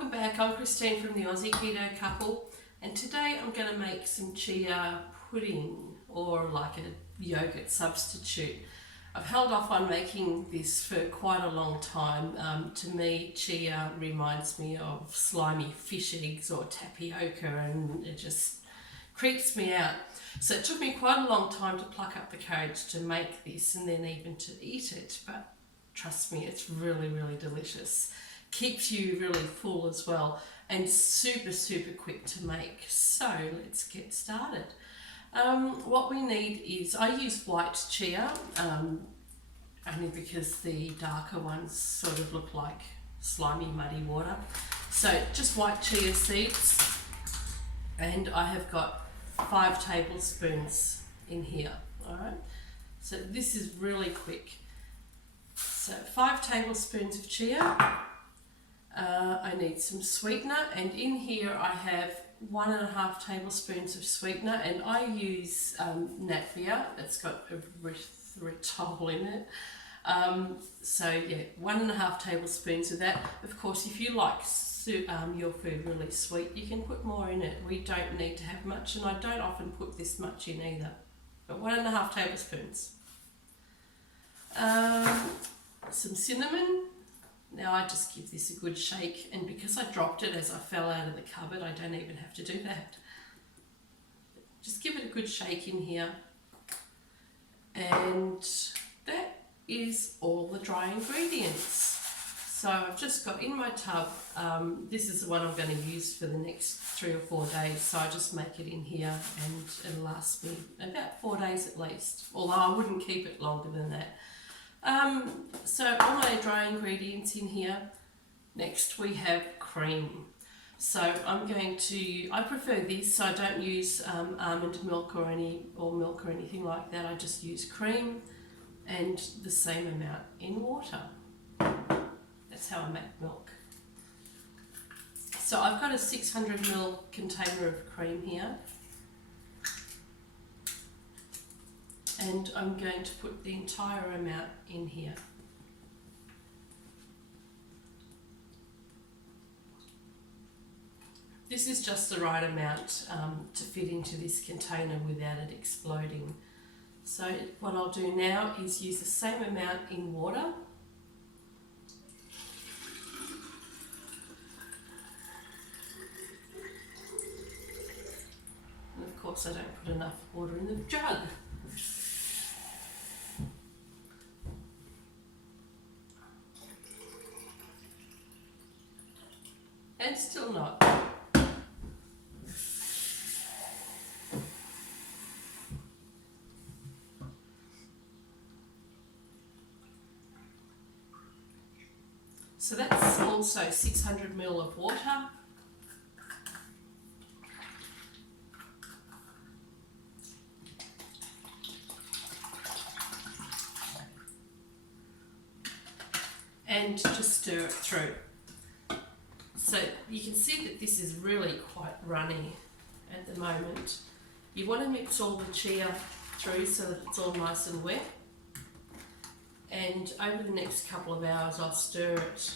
welcome back. I'm Christine from the Aussie Keto Couple, and today I'm going to make some chia pudding, or like a yogurt substitute. I've held off on making this for quite a long time. To me, chia reminds me of slimy fish eggs or tapioca, and it just creeps me out. So it took me quite a long time to pluck up the courage to make this and then even to eat it, but trust me, it's really, really delicious. Keeps you really full as well, and super quick to make. So let's get started. What we need is, I use white chia, only because the darker ones sort of look like slimy muddy water. So just white chia seeds, and I have got 5 tablespoons in here. Alright, so this is really quick. So 5 tablespoons of chia. I need some sweetener, and in here I have 1.5 tablespoons of sweetener, and I use Natvia. It's got erythritol in it. So yeah, 1.5 tablespoons of that. Of course, if you like your food really sweet, you can put more in it. We don't need to have much, and I don't often put this much in either, but 1.5 tablespoons. Some cinnamon. Now I just give this a good shake, and because I dropped it as I fell out of the cupboard, I don't even have to do that. Just give it a good shake in here, and that is all the dry ingredients. So I've just got in my tub, this is the one I'm going to use for the next 3 or 4 days, so I just make it in here and it'll last me about 4 days at least, although I wouldn't keep it longer than that. So all my dry ingredients in here. Next we have cream. So I prefer this, so I don't use almond milk or milk or anything like that. I just use cream and the same amount in water. That's how I make milk. So I've got a 600ml container of cream here, and I'm going to put the entire amount in here. This is just the right amount to fit into this container without it exploding. So what I'll do now is use the same amount in water. And of course I don't put enough water in the jug. And still not. So that's also 600ml of water. And just stir it through. So you can see that this is really quite runny at the moment. You want to mix all the chia through so that it's all nice and wet. And over the next couple of hours I'll stir it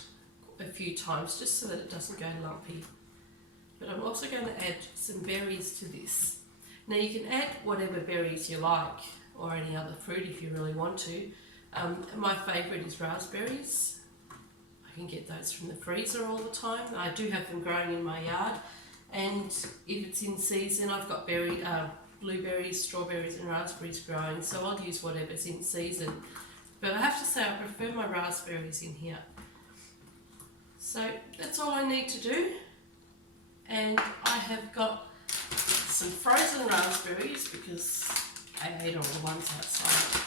a few times just so that it doesn't go lumpy. But I'm also going to add some berries to this. Now you can add whatever berries you like, or any other fruit if you really want to. My favourite is raspberries. I can get those from the freezer all the time. I do have them growing in my yard, and if it's in season, I've got blueberries, strawberries and raspberries growing, so I'll use whatever's in season. But I have to say I prefer my raspberries in here. So that's all I need to do, and I have got some frozen raspberries because I ate all the ones outside,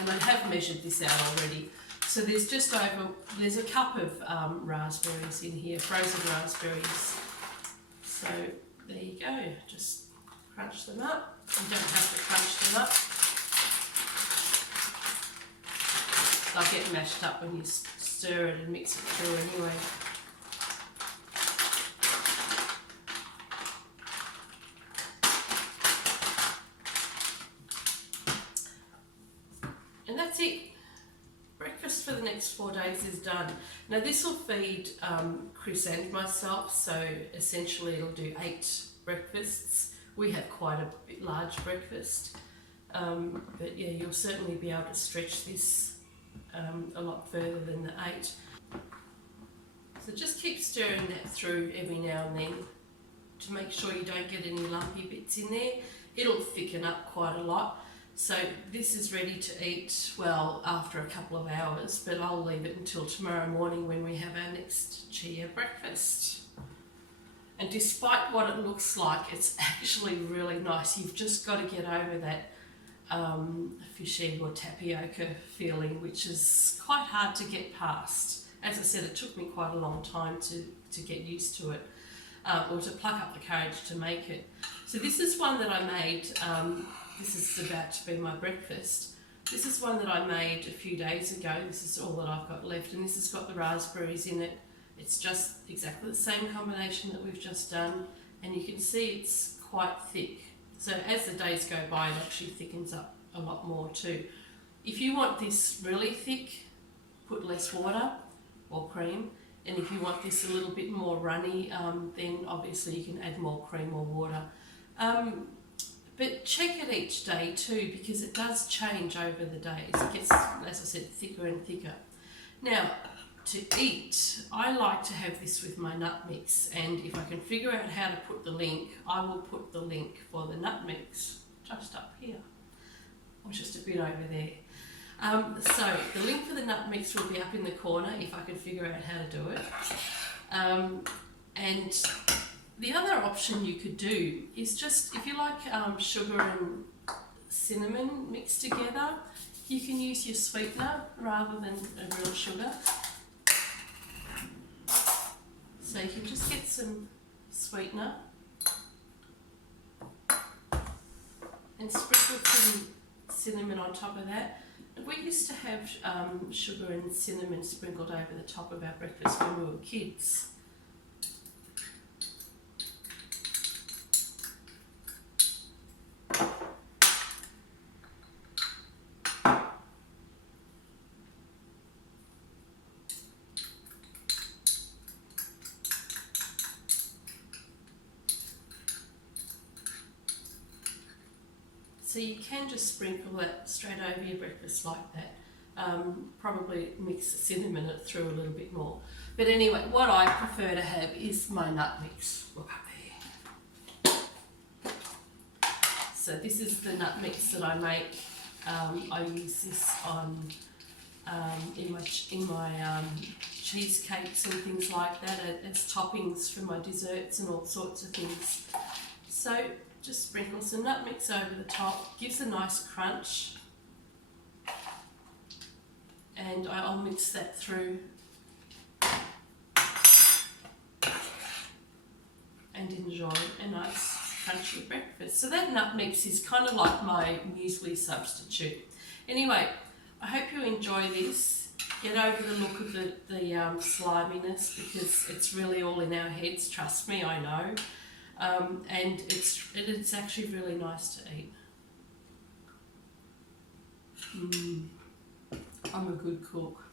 and I have measured this out already. So there's a cup of raspberries in here, frozen raspberries. So there you go, just crunch them up. You don't have to crunch them up. They'll get mashed up when you stir it and mix it through anyway. And that's it. Breakfast for the next next 4 days is done. Now this will feed Chris and myself, so essentially it'll do 8 breakfasts. We have quite a bit large breakfast, but yeah, you'll certainly be able to stretch this a lot further than the 8. So just keep stirring that through every now and then to make sure you don't get any lumpy bits in there. It'll thicken up quite a lot. So this is ready to eat, well, after a couple of hours, but I'll leave it until tomorrow morning when we have our next chia breakfast. And despite what it looks like, it's actually really nice. You've just got to get over that fish egg or tapioca feeling, which is quite hard to get past. As I said, it took me quite a long time to get used to it, or to pluck up the courage to make it. So this is one that I made. This is about to be my breakfast. This is one that I made a few days ago. This is all that I've got left, and this has got the raspberries in it. It's just exactly the same combination that we've just done, and you can see it's quite thick. So as the days go by, it actually thickens up a lot more too. If you want this really thick, put less water or cream, and if you want this a little bit more runny, then obviously you can add more cream or water. But check it each day too, because it does change over the days. It gets, as I said, thicker and thicker. Now, to eat, I like to have this with my nut mix, and if I can figure out how to put the link, I will put the link for the nut mix just up here, or just a bit over there. So the link for the nut mix will be up in the corner if I can figure out how to do it. And the other option you could do is just, if you like sugar and cinnamon mixed together, you can use your sweetener rather than a real sugar. So you can just get some sweetener and sprinkle some cinnamon on top of that. We used to have sugar and cinnamon sprinkled over the top of our breakfast when we were kids. So you can just sprinkle that straight over your breakfast like that. Probably mix the cinnamon through a little bit more. But anyway, what I prefer to have is my nut mix. Look up there. So this is the nut mix that I make. I use this on in my cheesecakes and things like that as toppings for my desserts and all sorts of things. So just sprinkle some nut mix over the top, gives a nice crunch, and I'll mix that through and enjoy a nice crunchy breakfast. So that nut mix is kind of like my muesli substitute. Anyway, I hope you enjoy this. Get over the look of the sliminess, because it's really all in our heads, trust me, I know. And it's actually really nice to eat. I'm a good cook.